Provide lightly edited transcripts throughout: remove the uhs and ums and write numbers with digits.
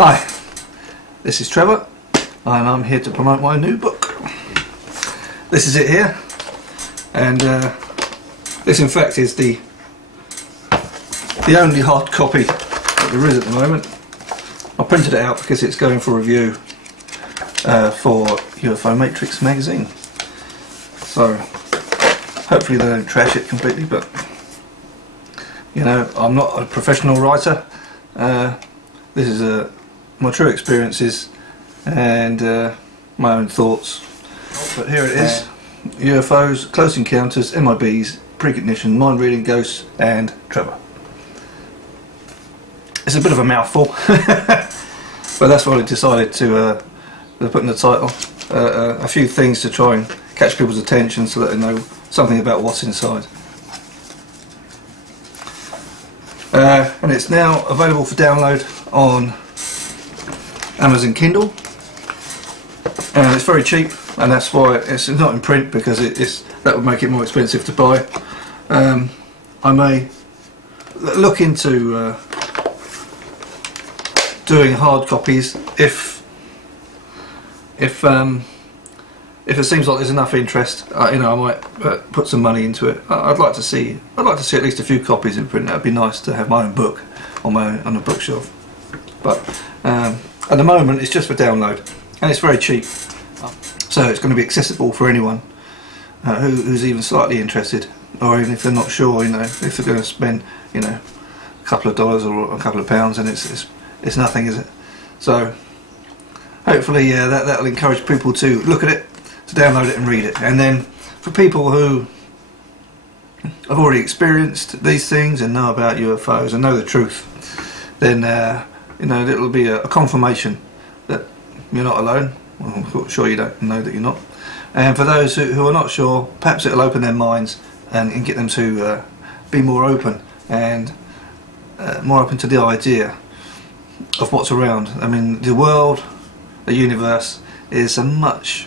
Hi, this is Trevor and I'm here to promote my new book. This is it here, and this in fact is the only hard copy that there is at the moment. I printed it out because it's going for review for UFO Matrix magazine, so hopefully they don't trash it completely, but you know, I'm not a professional writer. This is my true experiences and my own thoughts. But here it is: UFOs, close encounters, MIBs, Precognition, mind reading, ghosts, and Trevor. It's a bit of a mouthful, but that's what I decided to put in the title. A few things to try and catch people's attention so that they know something about what's inside. And it's now available for download on Amazon Kindle, and it's very cheap, and that's why it's not in print, because that would make it more expensive to buy. I may look into doing hard copies if it seems like there's enough interest. You know, I might put some money into it. I'd like to see at least a few copies in print. That'd be nice to have my own book on a bookshelf. But at the moment, it's just for download, and it's very cheap, so it's going to be accessible for anyone who's even slightly interested, or even if they're not sure. You know, if they're going to spend, you know, a couple of dollars or a couple of pounds, and it's nothing, is it? So hopefully, that'll encourage people to look at it, to download it and read it. And then for people who have already experienced these things and know about UFOs and know the truth, then you know, it'll be a confirmation that you're not alone. Well, I'm sure you don't know that you're not. And for those who are not sure, perhaps it'll open their minds and get them to be more open and more open to the idea of what's around. I mean, the world, the universe, is a much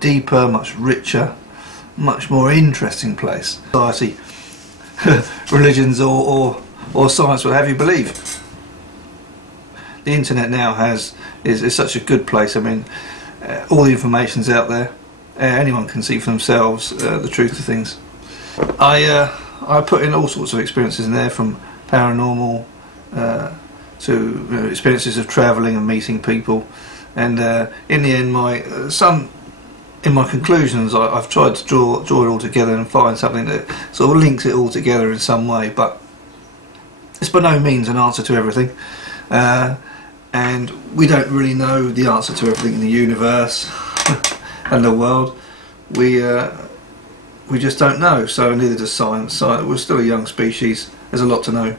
deeper, much richer, much more interesting place. Society, religions, or science will have you believe. The internet now is such a good place. I mean, all the information's out there. Anyone can see for themselves the truth of things. I put in all sorts of experiences in there, from paranormal to experiences of travelling and meeting people. And in the end, in my conclusions, I've tried to draw it all together and find something that sort of links it all together in some way. But it's by no means an answer to everything. And we don't really know the answer to everything in the universe and the world. We just don't know. So neither does science. We're still a young species. There's a lot to know.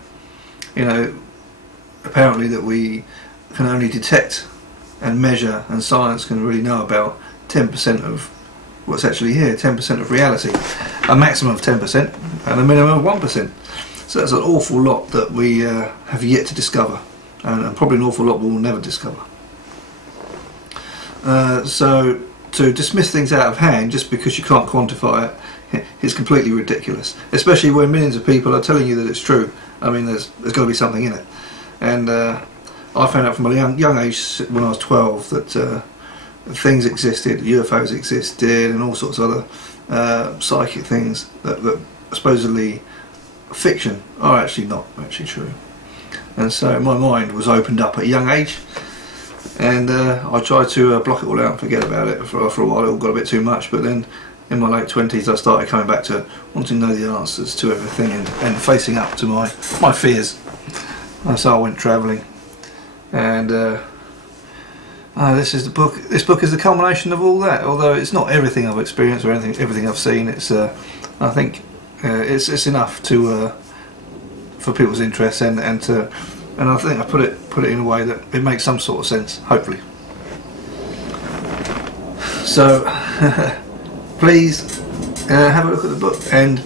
You know, apparently that we can only detect and measure, and science can really know about 10% of what's actually here, 10% of reality, a maximum of 10% and a minimum of 1%. So that's an awful lot that we have yet to discover, and probably an awful lot we'll never discover. So to dismiss things out of hand just because you can't quantify it is completely ridiculous, especially when millions of people are telling you that it's true. I mean, there's got to be something in it. And I found out from a young age, when I was 12, that things existed, UFOs existed, and all sorts of other psychic things that supposedly fiction are actually not actually true. And so my mind was opened up at a young age, and I tried to block it all out and forget about it for a while. It all got a bit too much, but then in my late 20s I started coming back to wanting to know the answers to everything, and facing up to my fears. And so I went travelling, and this book is the culmination of all that. Although it's not everything I've experienced or everything I've seen, it's I think it's enough to for people's interest, and I think I put it in a way that it makes some sort of sense, hopefully. So please have a look at the book, and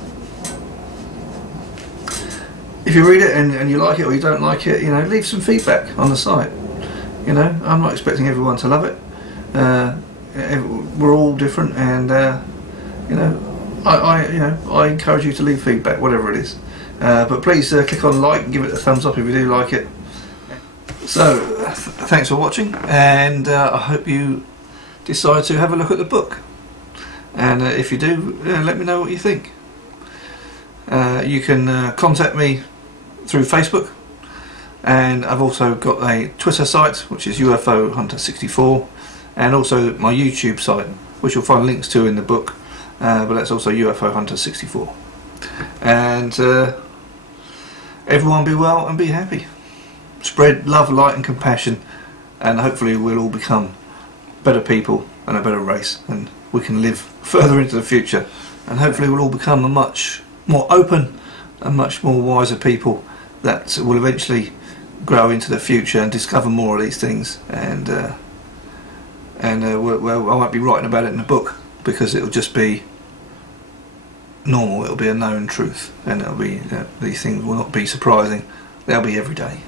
if you read it and you like it or you don't like it, you know, leave some feedback on the site. You know, I'm not expecting everyone to love it. We're all different, and you know, I encourage you to leave feedback, whatever it is. But please click on like and give it a thumbs up if you do like it. So, thanks for watching, and I hope you decide to have a look at the book. And if you do, let me know what you think. You can contact me through Facebook, and I've also got a Twitter site, which is UFO Hunter 64, and also my YouTube site, which you'll find links to in the book, but that's also UFO Hunter 64. And everyone be well and be happy. Spread love, light and compassion, and hopefully we'll all become better people and a better race, and we can live further into the future, and hopefully we'll all become a much more open and much more wiser people that will eventually grow into the future and discover more of these things. And well, I won't be writing about it in the book, because it'll just be normal, it'll be a known truth, and it'll be these things will not be surprising, they'll be every day.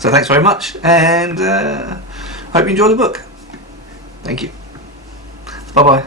So thanks very much, and hope you enjoy the book. Thank you. Bye bye.